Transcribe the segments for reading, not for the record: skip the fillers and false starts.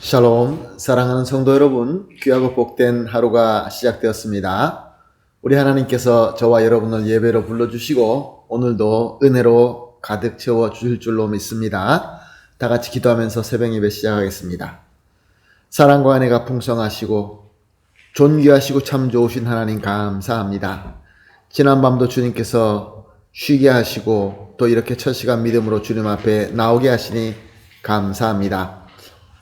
샬롬, 사랑하는 성도 여러분, 귀하고 복된 하루가 시작되었습니다. 우리 하나님께서 저와 여러분을 예배로 불러주시고 오늘도 은혜로 가득 채워주실 줄로 믿습니다. 다 같이 기도하면서 새벽 예배 시작하겠습니다. 사랑과 은혜가 풍성하시고 존귀하시고 참 좋으신 하나님 감사합니다. 지난밤도 주님께서 쉬게 하시고 또 이렇게 첫 시간 믿음으로 주님 앞에 나오게 하시니 감사합니다.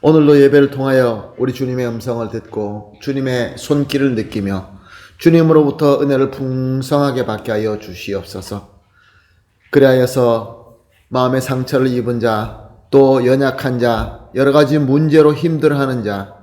오늘도 예배를 통하여 우리 주님의 음성을 듣고 주님의 손길을 느끼며 주님으로부터 은혜를 풍성하게 받게 하여 주시옵소서. 그리하여서 마음의 상처를 입은 자, 또 연약한 자, 여러 가지 문제로 힘들어하는 자,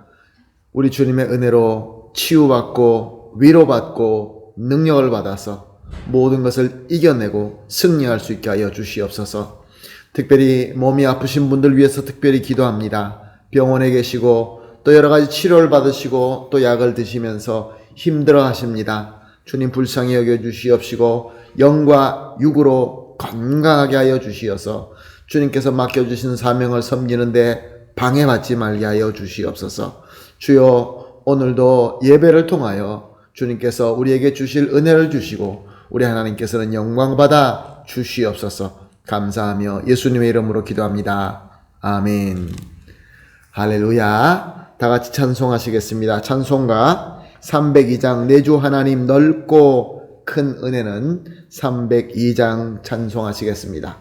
우리 주님의 은혜로 치유받고 위로받고 능력을 받아서 모든 것을 이겨내고 승리할 수 있게 하여 주시옵소서. 특별히 몸이 아프신 분들 위해서 특별히 기도합니다. 병원에 계시고 또 여러 가지 치료를 받으시고 또 약을 드시면서 힘들어 하십니다. 주님 불쌍히 여겨 주시옵시고 영과 육으로 건강하게 하여 주시어서 주님께서 맡겨주신 사명을 섬기는데 방해받지 말게 하여 주시옵소서. 주여, 오늘도 예배를 통하여 주님께서 우리에게 주실 은혜를 주시고 우리 하나님께서는 영광 받아 주시옵소서. 감사하며 예수님의 이름으로 기도합니다. 아멘. 할렐루야. 다 같이 찬송하시겠습니다. 찬송가 302장 내 주 하나님 넓고 큰 은혜는 302장 찬송하시겠습니다.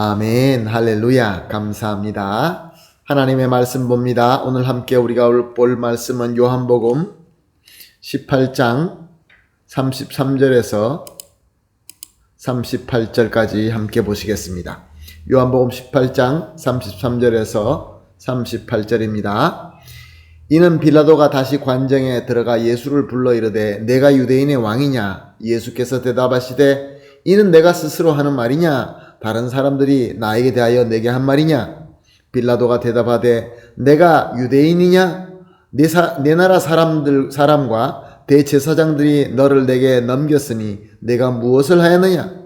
아멘. 할렐루야. 감사합니다. 하나님의 말씀 봅니다. 오늘 함께 우리가 볼 말씀은 요한복음 18장 33절에서 38절까지 함께 보시겠습니다. 요한복음 18장 33절에서 38절입니다. 이는 빌라도가 다시 관정에 들어가 예수를 불러 이르되 내가 유대인의 왕이냐? 예수께서 대답하시되 이는 내가 스스로 하는 말이냐? 다른 사람들이 나에게 대하여 내게 한 말이냐? 빌라도가 대답하되 내가 유대인이냐? 내 나라 사람과 대제사장들이 너를 내게 넘겼으니 내가 무엇을 하였느냐?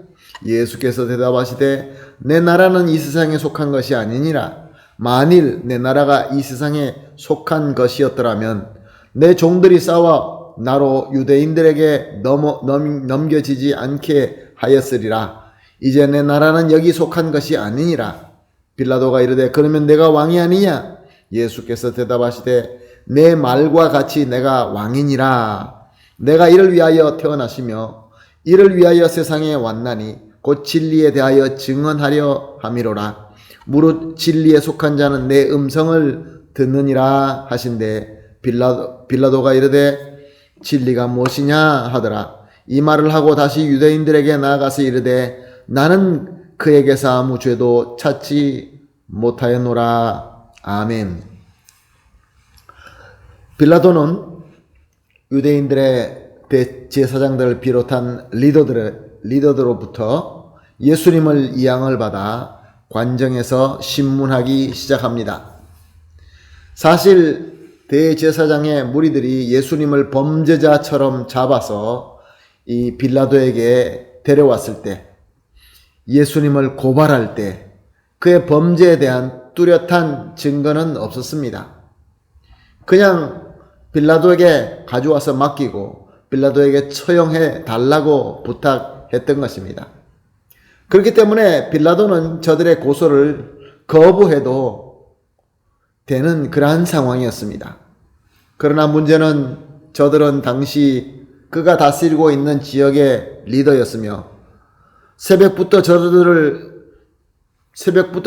예수께서 대답하시되 내 나라는 이 세상에 속한 것이 아니니라. 만일 내 나라가 이 세상에 속한 것이었더라면 내 종들이 싸워 나로 유대인들에게 넘겨지지 않게 하였으리라. 이제 내 나라는 여기 속한 것이 아니니라. 빌라도가 이르되 그러면 내가 왕이 아니냐? 예수께서 대답하시되 내 말과 같이 내가 왕이니라. 내가 이를 위하여 태어나시며 이를 위하여 세상에 왔나니 곧 진리에 대하여 증언하려 함이로라. 무릇 진리에 속한 자는 내 음성을 듣느니라 하신대 빌라도가 이르되 진리가 무엇이냐 하더라. 이 말을 하고 다시 유대인들에게 나아가서 이르되 나는 그에게서 아무 죄도 찾지 못하였노라. 아멘. 빌라도는 유대인들의 대제사장들을 비롯한 리더들로부터 예수님을 이양을 받아 관정에서 신문하기 시작합니다. 사실 대제사장의 무리들이 예수님을 범죄자처럼 잡아서 이 빌라도에게 데려왔을 때, 예수님을 고발할 때 그의 범죄에 대한 뚜렷한 증거는 없었습니다. 그냥 빌라도에게 가져와서 맡기고 빌라도에게 처형해 달라고 부탁했던 것입니다. 그렇기 때문에 빌라도는 저들의 고소를 거부해도 되는 그러한 상황이었습니다. 그러나 문제는 저들은 당시 그가 다스리고 있는 지역의 리더였으며 새벽부터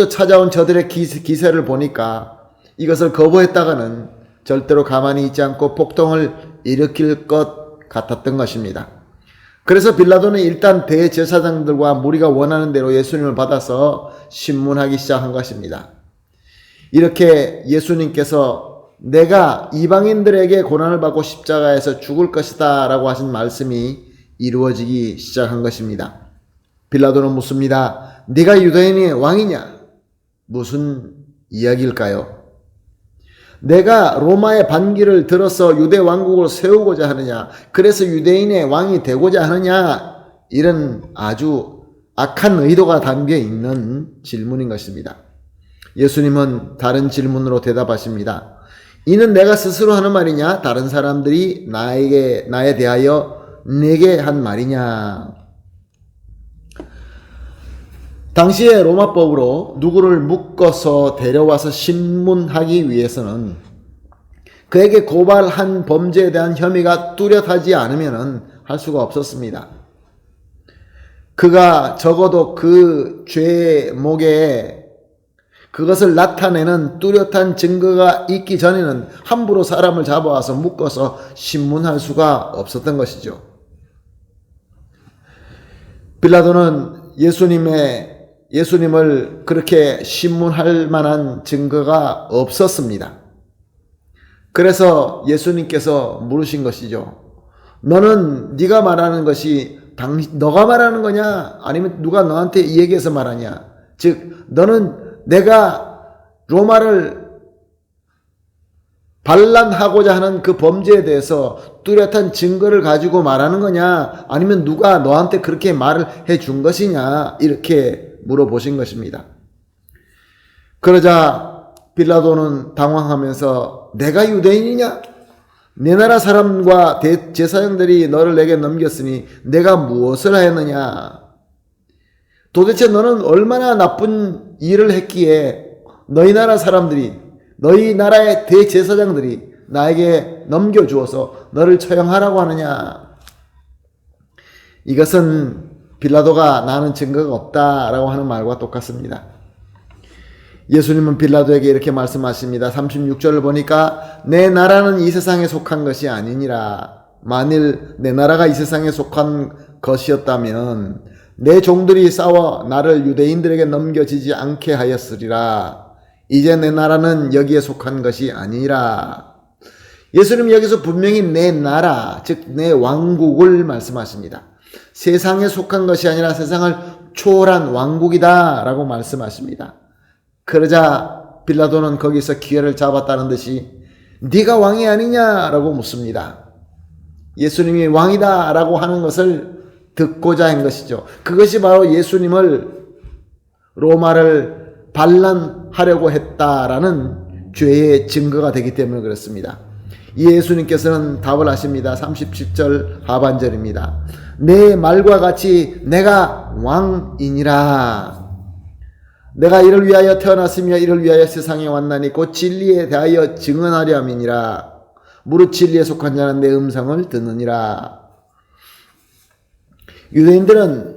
찾아온 저들의 기세를 보니까 이것을 거부했다가는 절대로 가만히 있지 않고 폭동을 일으킬 것 같았던 것입니다. 그래서 빌라도는 일단 대제사장들과 무리가 원하는 대로 예수님을 받아서 신문하기 시작한 것입니다. 이렇게 예수님께서 내가 이방인들에게 고난을 받고 십자가에서 죽을 것이다 라고 하신 말씀이 이루어지기 시작한 것입니다. 빌라도는 묻습니다. 네가 유대인의 왕이냐? 무슨 이야기일까요? 내가 로마의 반기를 들어서 유대 왕국을 세우고자 하느냐? 그래서 유대인의 왕이 되고자 하느냐? 이런 아주 악한 의도가 담겨 있는 질문인 것입니다. 예수님은 다른 질문으로 대답하십니다. 이는 내가 스스로 하는 말이냐? 다른 사람들이 나에 대하여 내게 한 말이냐? 당시의 로마법으로 누구를 묶어서 데려와서 신문하기 위해서는 그에게 고발한 범죄에 대한 혐의가 뚜렷하지 않으면 할 수가 없었습니다. 그가 적어도 그 죄목에 그것을 나타내는 뚜렷한 증거가 있기 전에는 함부로 사람을 잡아와서 묶어서 신문할 수가 없었던 것이죠. 빌라도는 예수님을 그렇게 신문할 만한 증거가 없었습니다. 그래서 예수님께서 물으신 것이죠. 너는 네가 말하는 것이 너가 말하는 거냐? 아니면 누가 너한테 이 얘기해서 말하냐? 즉 너는 내가 로마를 반란하고자 하는 그 범죄에 대해서 뚜렷한 증거를 가지고 말하는 거냐? 아니면 누가 너한테 그렇게 말을 해준 것이냐? 이렇게 물어보신 것입니다. 그러자 빌라도는 당황하면서 내가 유대인이냐? 내 나라 사람과 대제사장들이 너를 내게 넘겼으니 내가 무엇을 하였느냐? 도대체 너는 얼마나 나쁜 일을 했기에 너희 나라 사람들이, 너희 나라의 대제사장들이 나에게 넘겨주어서 너를 처형하라고 하느냐? 이것은 빌라도가 나는 증거가 없다라고 하는 말과 똑같습니다. 예수님은 빌라도에게 이렇게 말씀하십니다. 36절을 보니까 내 나라는 이 세상에 속한 것이 아니니라. 만일 내 나라가 이 세상에 속한 것이었다면 내 종들이 싸워 나를 유대인들에게 넘겨지지 않게 하였으리라. 이제 내 나라는 여기에 속한 것이 아니라. 예수님이 여기서 분명히 내 나라, 즉 내 왕국을 말씀하십니다. 세상에 속한 것이 아니라 세상을 초월한 왕국이다 라고 말씀하십니다. 그러자 빌라도는 거기서 기회를 잡았다는 듯이 네가 왕이 아니냐라고 묻습니다. 예수님이 왕이다 라고 하는 것을 듣고자 한 것이죠. 그것이 바로 예수님을 로마를 반란하려고 했다라는 죄의 증거가 되기 때문에 그렇습니다. 예수님께서는 답을 하십니다. 37절 하반절입니다. 내 말과 같이 내가 왕이니라. 내가 이를 위하여 태어났으며 이를 위하여 세상에 왔나니 곧 진리에 대하여 증언하려 함이니라. 무릇 진리에 속한 자는 내 음성을 듣느니라. 유대인들은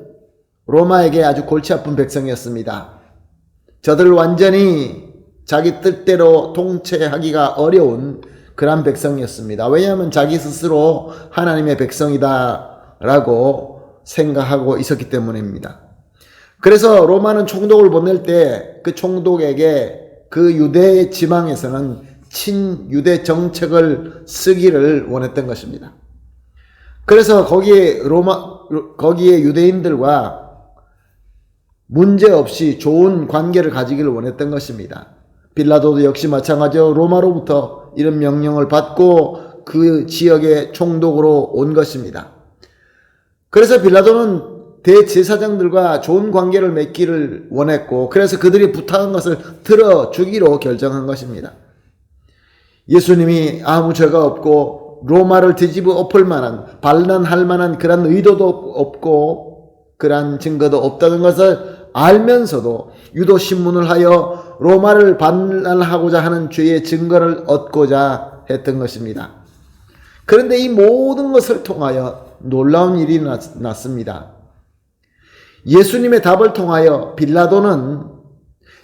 로마에게 아주 골치 아픈 백성이었습니다. 저들을 완전히 자기 뜻대로 통치하기가 어려운 그런 백성이었습니다. 왜냐하면 자기 스스로 하나님의 백성이다 라고 생각하고 있었기 때문입니다. 그래서 로마는 총독을 보낼 때 그 총독에게 그 유대 지방에서는 친유대 정책을 쓰기를 원했던 것입니다. 그래서 거기에 유대인들과 문제없이 좋은 관계를 가지기를 원했던 것입니다. 빌라도도 역시 마찬가지로 로마로부터 이런 명령을 받고 그 지역의 총독으로 온 것입니다. 그래서 빌라도는 대제사장들과 좋은 관계를 맺기를 원했고, 그래서 그들이 부탁한 것을 들어주기로 결정한 것입니다. 예수님이 아무 죄가 없고 로마를 뒤집어 엎을 만한, 반란할 만한 그런 의도도 없고 그런 증거도 없다는 것을 알면서도 유도 신문을 하여 로마를 반란하고자 하는 죄의 증거를 얻고자 했던 것입니다. 그런데 이 모든 것을 통하여 놀라운 일이 났습니다. 예수님의 답을 통하여 빌라도는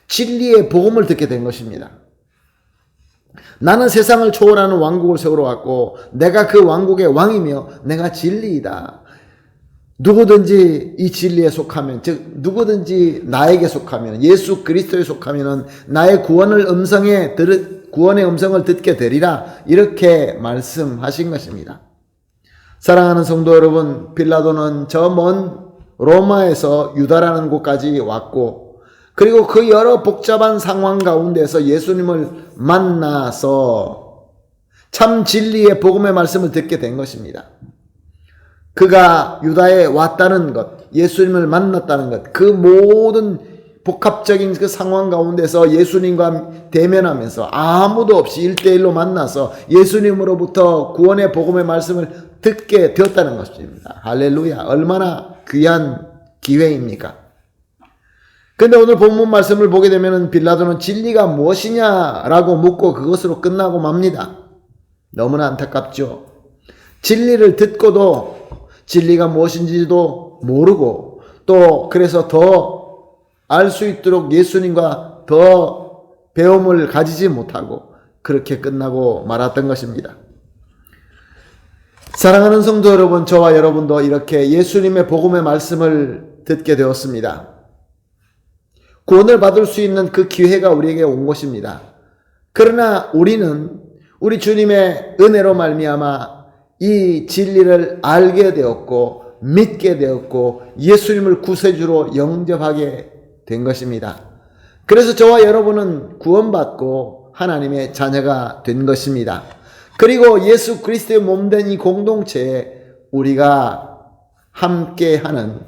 진리의 복음을 듣게 된 것입니다. 나는 세상을 초월하는 왕국을 세우러 왔고 내가 그 왕국의 왕이며 내가 진리이다. 누구든지 이 진리에 속하면, 즉 누구든지 나에게 속하면, 예수 그리스도에 속하면 나의 구원의 음성을 듣게 되리라, 이렇게 말씀하신 것입니다. 사랑하는 성도 여러분, 빌라도는 저 먼 로마에서 유다라는 곳까지 왔고, 그리고 그 여러 복잡한 상황 가운데서 예수님을 만나서 참 진리의 복음의 말씀을 듣게 된 것입니다. 그가 유다에 왔다는 것, 예수님을 만났다는 것, 그 모든 복합적인 그 상황 가운데서 예수님과 대면하면서 아무도 없이 1대1로 만나서 예수님으로부터 구원의 복음의 말씀을 듣게 되었다는 것입니다. 할렐루야. 얼마나 귀한 기회입니까? 근데 오늘 본문 말씀을 보게 되면 빌라도는 진리가 무엇이냐라고 묻고 그것으로 끝나고 맙니다. 너무나 안타깝죠. 진리를 듣고도 진리가 무엇인지도 모르고, 또 그래서 더 알 수 있도록 예수님과 더 배움을 가지지 못하고 그렇게 끝나고 말았던 것입니다. 사랑하는 성도 여러분, 저와 여러분도 이렇게 예수님의 복음의 말씀을 듣게 되었습니다. 구원을 받을 수 있는 그 기회가 우리에게 온 것입니다. 그러나 우리는 우리 주님의 은혜로 말미암아 이 진리를 알게 되었고 믿게 되었고 예수님을 구세주로 영접하게 된 것입니다. 그래서 저와 여러분은 구원받고 하나님의 자녀가 된 것입니다. 그리고 예수 그리스도의 몸된 이 공동체에 우리가 함께하는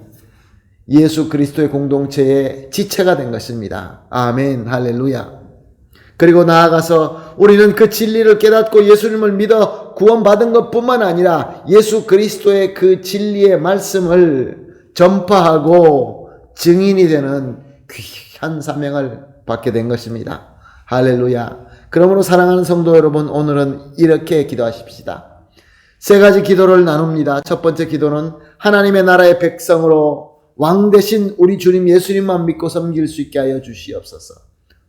예수 그리스도의 공동체의 지체가 된 것입니다. 아멘, 할렐루야. 그리고 나아가서 우리는 그 진리를 깨닫고 예수님을 믿어 구원받은 것뿐만 아니라 예수 그리스도의 그 진리의 말씀을 전파하고 증인이 되는 귀한 사명을 받게 된 것입니다. 할렐루야. 그러므로 사랑하는 성도 여러분, 오늘은 이렇게 기도하십시다. 세 가지 기도를 나눕니다. 첫 번째 기도는 하나님의 나라의 백성으로 왕 대신 우리 주님 예수님만 믿고 섬길 수 있게 하여 주시옵소서.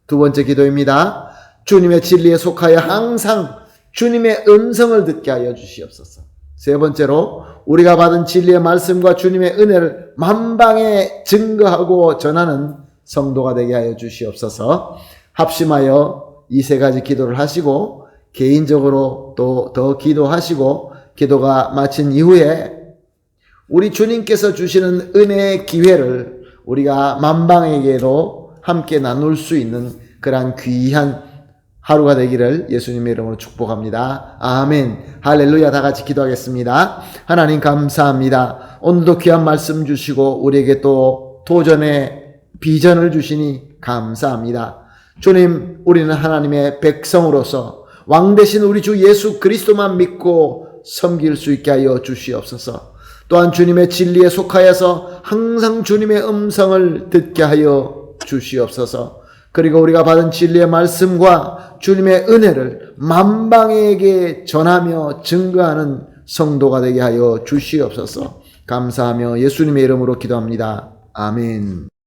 두 번째 기도입니다. 주님의 진리에 속하여 항상 주님의 음성을 듣게 하여 주시옵소서. 세 번째로 우리가 받은 진리의 말씀과 주님의 은혜를 만방에 증거하고 전하는 성도가 되게 하여 주시옵소서. 합심하여 이 세 가지 기도를 하시고 개인적으로 또 더 기도하시고 기도가 마친 이후에 우리 주님께서 주시는 은혜의 기회를 우리가 만방에게도 함께 나눌 수 있는 그러한 귀한 하루가 되기를 예수님의 이름으로 축복합니다. 아멘. 할렐루야. 다 같이 기도하겠습니다. 하나님 감사합니다. 오늘도 귀한 말씀 주시고 우리에게 또 도전의 비전을 주시니 감사합니다. 주님, 우리는 하나님의 백성으로서 왕 되신 우리 주 예수 그리스도만 믿고 섬길 수 있게 하여 주시옵소서. 또한 주님의 진리에 속하여서 항상 주님의 음성을 듣게 하여 주시옵소서. 그리고 우리가 받은 진리의 말씀과 주님의 은혜를 만방에게 전하며 증거하는 성도가 되게 하여 주시옵소서. 감사하며 예수님의 이름으로 기도합니다. 아멘.